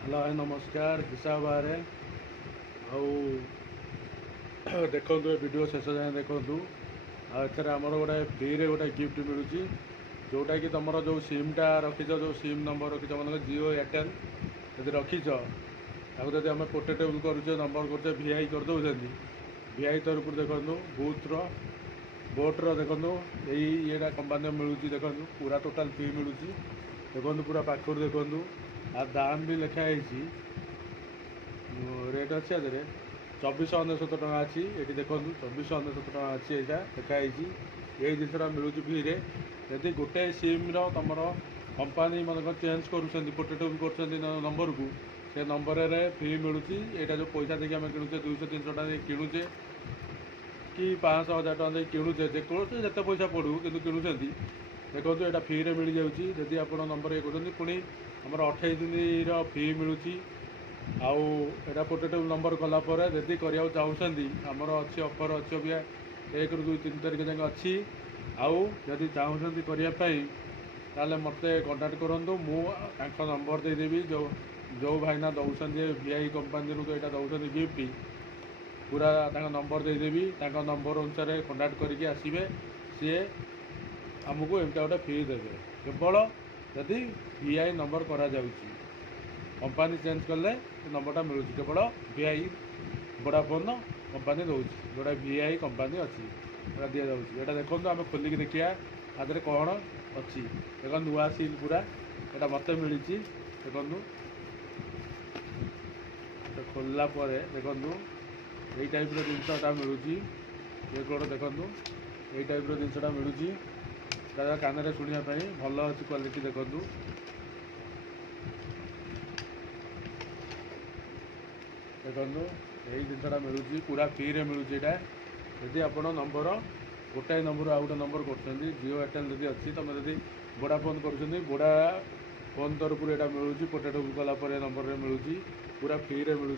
hello hi नमस्कार हिसाब बारे देखो वीडियो शेष जाए देखूँ आमर गोटे फ्री रे गोटे गिफ्ट मिलूँ जोटा कि तुम जो सिमटा रखीच जो सिम नंबर रखीच मन जिओ एयरटेल यदि रखीच जब आम पोर्टेबल करुचे नंबर कर VI करदे VI तरफ देखूँ बूथर बोट्र देखूँ ये कंपानी मिलूँ देखूँ पूरा टोटाल फ्री मिलूँ देखूँ पूरा पाखर देखूँ आ दाम भी लिखाई रेट अच्छे 2499 टका अच्छी ये देखो 2499 टका अच्छी यहाँ लिखाई यही जिनसा मिलूँ फ्री रे यदि गोटे सिम तुम कंपानी मन चेंज कर पोर्टेबल कर नंबर को से नंबर में फ्री मिलूँ यहाँ जो पैसा देखिए आम किणुचे 200-300 टका किणुचे कि 500-1000 टका दे किणुचे जेकोसी जिते पैसा पड़ू कि किणुंट देखो यहाँ फ्री रे मिल जाऊँगी जदि आप नंबर ये कर पुणी आमर 28 दिन फ्री मिलूँ आउ एटा पोर्टेबल नंबर कलापर जदि करने चाहते आमर अच्छी ऑफर अच्छी अभी 1 ରୁ 2 3 तारीख जाए अच्छी आउ जदि चाहते करने मत कंटाक्ट करूँ मुझे नंबर देदेवी जो जो भाईना दौरान VI कंपानी तो यहाँ दौरान गिफ्ट पूरा नंबर देदेवी नंबर अनुसार कंटाक्ट करके आसवे सी आमको एमती गोटे फ्री देवे केवल जदि VI नंबर करा कंपानी चेंज कले नंबरटा मिलूँ केवल VI वोडाफोन कंपानी दौर जोटा VI कंपानी अच्छी दि जाऊँगा देखो आम खोलिक देखिए आदि कौन अच्छी देख नुआ सिल पूरा यहाँ मत मिली देखूँ खोलला देखूँ यही टाइप जिनसा मिलूँ ये कौन देखूँ यही टाइप जिनसा मिलूँ कान में शुणापी भल अच्छी क्वालिटी देखूँ देखो यही जिनसा मिलूँ पूरा फ्री रे मिलूँ यहाँ यदि आप नंबर गोटाए नंबर आउ गोटे नंबर कर जिओ एयरटेल जब अच्छी तुम जब वोडाफोन कर वोडाफोन तरफ यहाँ मिलूँ पोर्टेबल कलापर नंबर में मिलूँ पूरा फ्री रे मिलूँ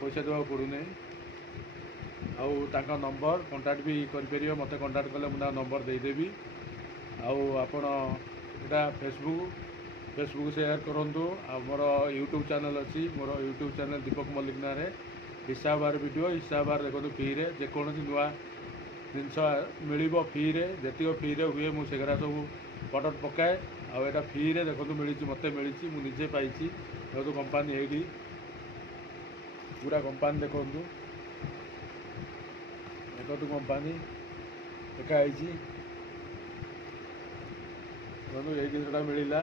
पैसा देवा पड़ूना आउ नंबर कंटाक्ट भी कर मत कंटाक्ट कले मुझे नंबर देदेवी आपण यहाँ फेसबुक शेयर करूँ आमर यूट्यूब चैनल अच्छी मोर यूट्यूब चैनल दीपक मल्लिक ना हिसाब बार वीडियो हिसाब बार देखो फ्री रे जेकोसी नुआ जिनस मिल फ्री रे जी फ्री रे हुए मुझे सब प्रडक्ट पकाए आटा फ्री रे देखो मिली मत मिली मुझे पाई देखो कंपानी यही पूरा कंपानी देखो देखो कंपानी देखाई देखो यही जिनसा मिलला